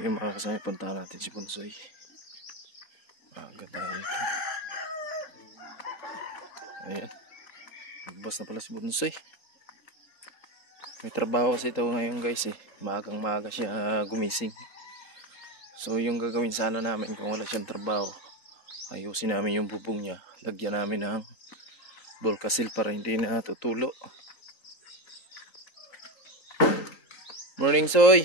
yung mga kasama, punta natin si Bunsoy. Aga tayo ito. Ayan. Nagbas na pala si Bunsoy. May trabaho kasi ito ngayon guys eh. Maagang maaga siya gumising. So yung gagawin sana namin kung wala siyang trabaho, ayusin namin yung bubong niya. Lagyan namin ng Volcasil para hindi na tutulo. Morning, Soy!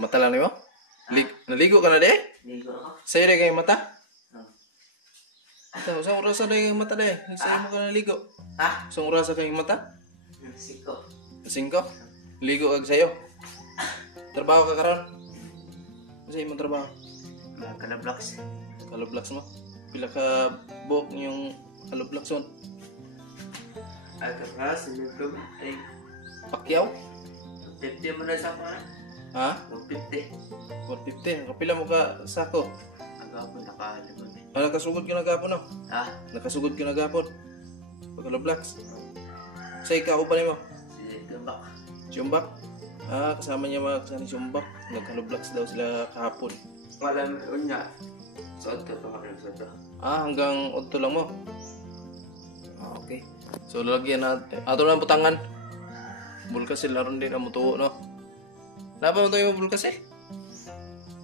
Mata lang mo? Naligo ka na de? Ligo ako. Sa'yo na kayong mata? Ito, isang oras na kayong mata de. Sa'yo mo ka naligo. Ha? Isang oras na kayong mata? 5. 5? Ligo kag sa'yo. Trabaho ka karon? Sa'yo mo trabaho? Kalablocks. Kaloblocks mo? Pila ka buhok yung kaloblocks mo? Agras, nilog. Ay, Pakyaw? 50 mo na sa ako na. Ha? 50. 150. Kapila mo ka sako? Agapon, nakalimod eh. Nakasugod ka na gapon no? Ha? Nakasugod ka na gapon. Pagkaloblocks. Sa ikaw pa mo? Si Gambak. Sumbak? Kasama niya mga kasama ni Sumbak. Nagkaloblocks daw sila kahapon. Wala mo niya. Soto to ka rin soto. Hanggang 8 lang mo? Okay. So lalagyan natin. Ato lang putangan. Volcasil naroon din ang mutuo no? Napa mo tayo yung Volcasil?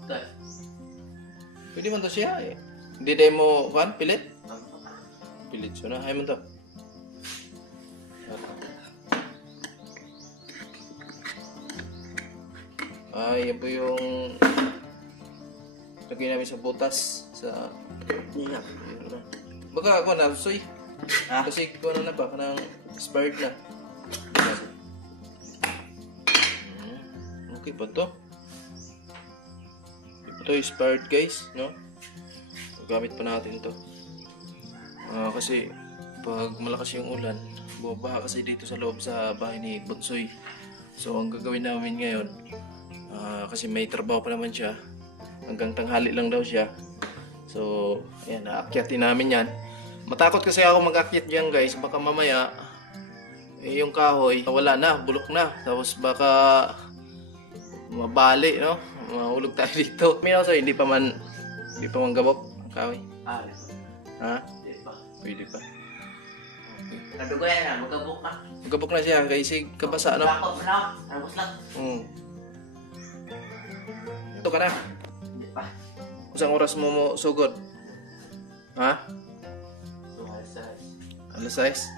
Dahil. Pwede man to siya eh. Hindi tayo mo, pilit? Pilit siya na. Ayaw mo to. Yan po yung lagay namin sa butas. Sa... Niya. Baka ako na, Soy. Kasi ko na ba? Kanang expired na. Okay ba to? Ito expired guys, no? Gamit pa natin to. Kasi pag malakas yung ulan, bumabaha kasi dito sa loob sa bahay ni Bunsoy. So ang gagawin namin ngayon, kasi may trabaho pa naman siya, hanggang tanghali lang daw siya. So ayan, aakyatin namin yan. Matakot kasi ako mag-akyat dyan guys, baka mamaya yung kahoy wala na, bulok na. Tapos baka mabali, no? Mahulog tayo dito. Minaw so, hindi pa man gabok ang kahoy. Ha? Hindi pa. Pwede pa. Okay. Kadugo yan na, magabok na. Magabok na siya, kasi kabasa, no? Bakot mo na, arabos lang. Ito ka na. Hindi pa. Usang oras mo sugod? Ha? Alas 6?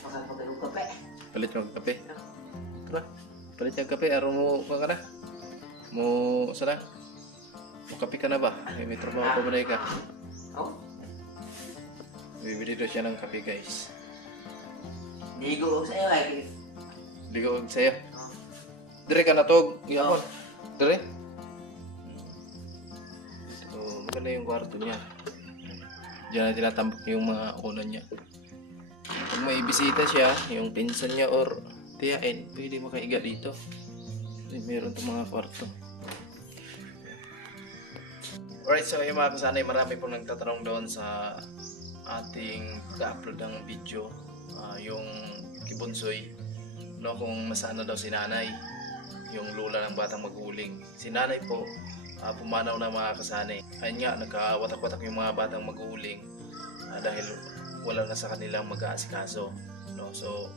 Pasal mo ganun kape. Palit mo ang kape. Tara. Palit yung kape. Araw mo ka na. Mo, sana? Mo kape ka na ba? May trabaho pa ba ka? Oo. Bibili daw siya ng kape guys. Ligo ko sa'yo eh. Ligo ko sa'yo. Dire ka na to. Iyakon. Dire. So, maganda yung kwarto niya. Diyan na tinatambak yung mga unan niya. Kung may bisita siya, yung pinsan niya or tiyain, pwede makaiga dito. Meron itong mga kwarto. Alright, so yung mga kasanay, marami pong nagtatanong doon sa ating ka-upload ng video. Yung kibunsoy, no, kung nasaan na daw si nanay, yung lula ng batang maguling. Si nanay po, pumanaw na mga kasanay. Ayun nga, nagkawatak-watak yung mga batang maguling dahil wala na sa kanilang mag-aasikaso, no? So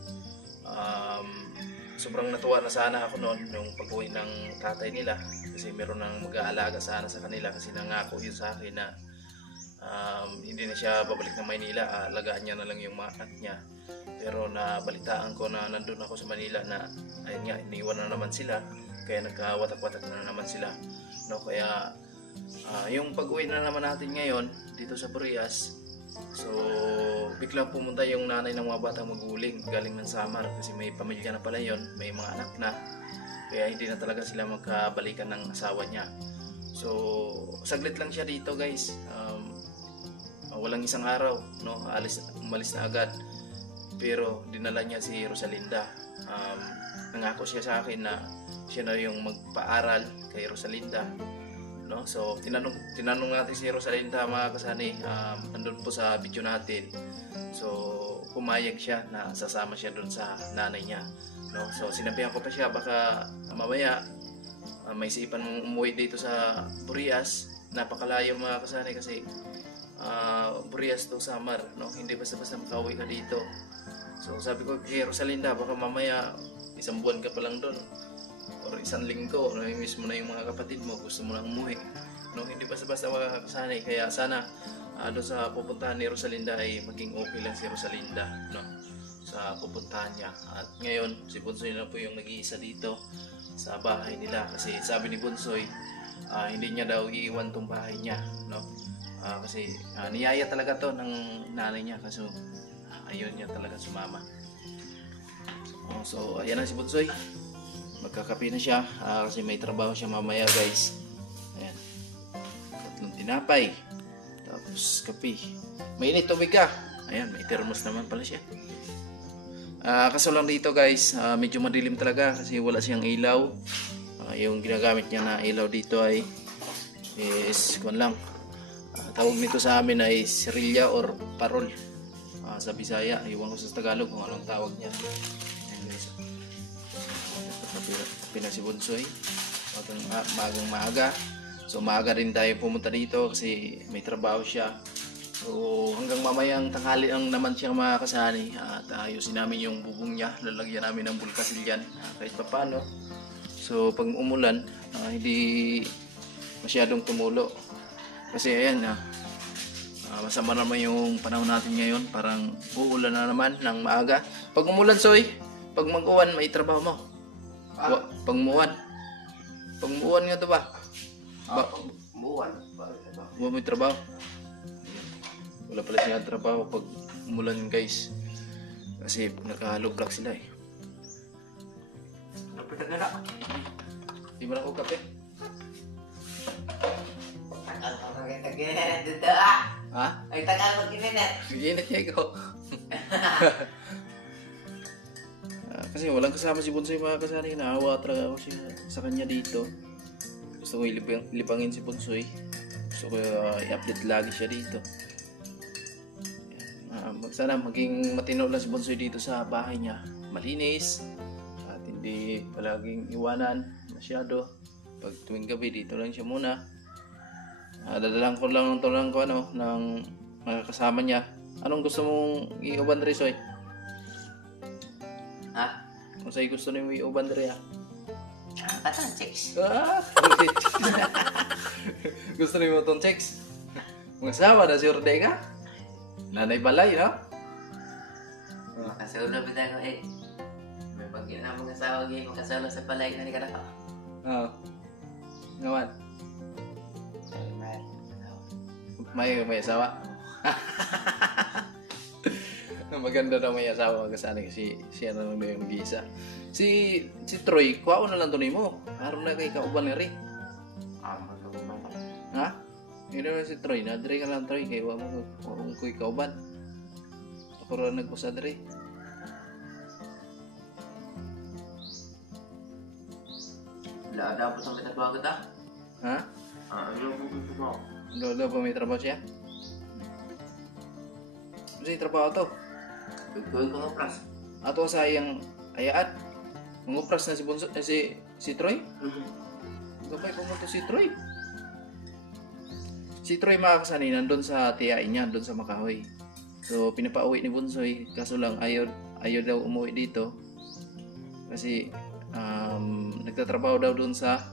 sobrang natuwa na sana ako noon yung pag-uwi ng tatay nila, kasi meron nang mag-aalaga sana sa kanila, kasi nangako yun sa akin na hindi na siya babalik ng Maynila, alagaan niya na lang yung mga anak niya. Pero nabalitaan ko na nandun ako sa Manila na ayun nga, iniwan na naman sila, kaya nagkawatak-watak na naman sila, no? Kaya yung pag-uwi na naman natin ngayon dito sa Burias, so biglang pumunta yung nanay ng mga batang maguling galing ng Samar, kasi may pamilya na pala yon, may mga anak na, kaya hindi na talaga sila magkabalikan ng asawa niya. So saglit lang siya dito guys, walang isang araw, no? Umalis na agad, pero dinala niya si Rosalinda. Nangako siya sa akin na siya na yung magpaaral kay Rosalinda, no? So tinanong natin si Rosalinda mga kasani, nandun po sa video natin. So pumayag siya na sasama siya doon sa nanay niya. No? So sinabihan ko pa siya baka mamaya may isipan mong umuwi dito sa Burias. Napakalayo mga kasani kasi Burias to Samar, no? Hindi basta-basta makauwi ka dito. So sabi ko kay Rosalinda baka mamaya isang buwan ka pa lang doon or isang linggo, namimiss mo na yung mga kapatid mo, gusto mo lang umuwi, no? Hindi basta-basta makakasanay, kaya sana doon sa pupuntahan ni Rosalinda ay maging okay lang si Rosalinda, no? Sa pupuntahan niya. At ngayon si Bunsoy na po yung nag-iisa dito sa bahay nila kasi sabi ni Bunsoy hindi niya daw iiwan tong bahay niya, no? Kasi niyaya talaga to ng nanay niya kasi ayun niya talaga sumama. So ayan na si Bunsoy, magkakape na siya kasi may trabaho siya mamaya guys. Ayan, 3 tinapay tapos kape, mainit tubig ka. Ayan, may thermos naman pala siya. Kaso lang dito guys, medyo madilim talaga kasi wala siyang ilaw. Yung ginagamit niya na ilaw dito ay is kung lang, tawag nito sa amin ay sirilya or parol sa Bisaya. Iwan ko sa Tagalog kung anong tawag niya. Ayan guys, pina si Bunsoy magang maaga. So maaga rin tayo pumunta dito kasi may trabaho siya. So hanggang mamayang tanghali lang naman siya makakasani at ayusin namin yung bubong niya, lalagyan namin ng bulkasilyan kahit pa paano. So pag umulan hindi masyadong tumulo kasi ayan masama naman yung panahon natin ngayon, parang uulan na naman ng maaga. Pag umulan Soy, pag mag-uwan may trabaho mo. Pag umuwan nga to ba? Umuwan. May trabaho. Wala pala siya trabaho pag umulan guys kasi naka-low block sila eh. Kapitan na lang. Di ba na ako kape? Tagal pa mag-ginit dito Ha? Ay tagal mag-ginit. Ginit niya ikaw. Kasi walang kasama si Bunsoy mga kasani. Naawa talaga ako siya sa kanya dito. Gusto ko ilibangin si Bunsoy. Gusto ko i-update lagi siya dito. Sana maging matino lang si Bunsoy dito sa bahay niya. Malinis at hindi palaging iwanan masyado. Pag tuwing gabi dito lang siya muna. Dadalang ko lang ng tulong ko ng mga kasama niya. Anong gusto mong i-uban rin Soy? Ha? Kung sa'yo gusto nyo i-uban rin Patang chicks. Gusto nyo mo itong chicks? Mga sama na si Ordega? Nanay balay, no? Makasaulo ba tayo eh? May pagkina na mga asawa ngayon, makasaulo sa palay na ni Kalakaw. Oo. Ngawan? May asawa? Maganda daw may asawa magkasali kasi siya na lang yung nag-iisa. Si Troy, kuha na lang to mo. Haron na kay kauban ni Ray. Magkauban ka. Ha? Hindi naman si Troy, nadre ka lang Troy, kaya wala mo kung kuy kauban. Ako rin nagpusa dre. Wala, dapat ang kinabago ta? Ha? Ano mo? Lolo ba may trabaho siya? Ano siya trabaho to? Gagawin ko nga pras. Ato sa iyang ayaan. Mangupras na si Bunso, si Troy? Gabay pumunta si Troy. Si Troy makakasani nandun sa tiyain niya, nandun sa Makahoy. So pinapauwi ni Bunsoy, kaso lang ayaw daw umuwi dito. Kasi nagtatrabaho daw dun sa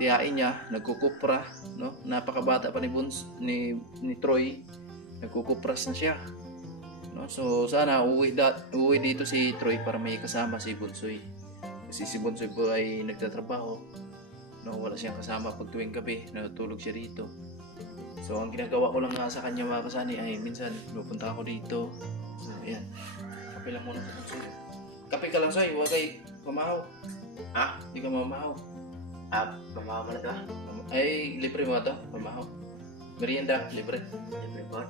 tiyain niya, nagkukupra, no? Napakabata pa ni Troy, nagkukupras na siya. No? So sana uwi dito si Troy para may kasama si Bunsoy. Kasi si Bunsoy po ay nagtatrabaho. No, wala siyang kasama pag tuwing gabi, natutulog siya dito. So ang ginagawa ko lang nga sa kanya mga kasani ay minsan pupunta ako dito. So ayan, kape lang muna sa Bunsoy. Kape ka lang Soy, huwag kay mamahaw. Ha? Hindi ka mamahaw. Mamahaw mo na to? Ay, libre mo ito, mamahaw. Merienda, libre. Libre po.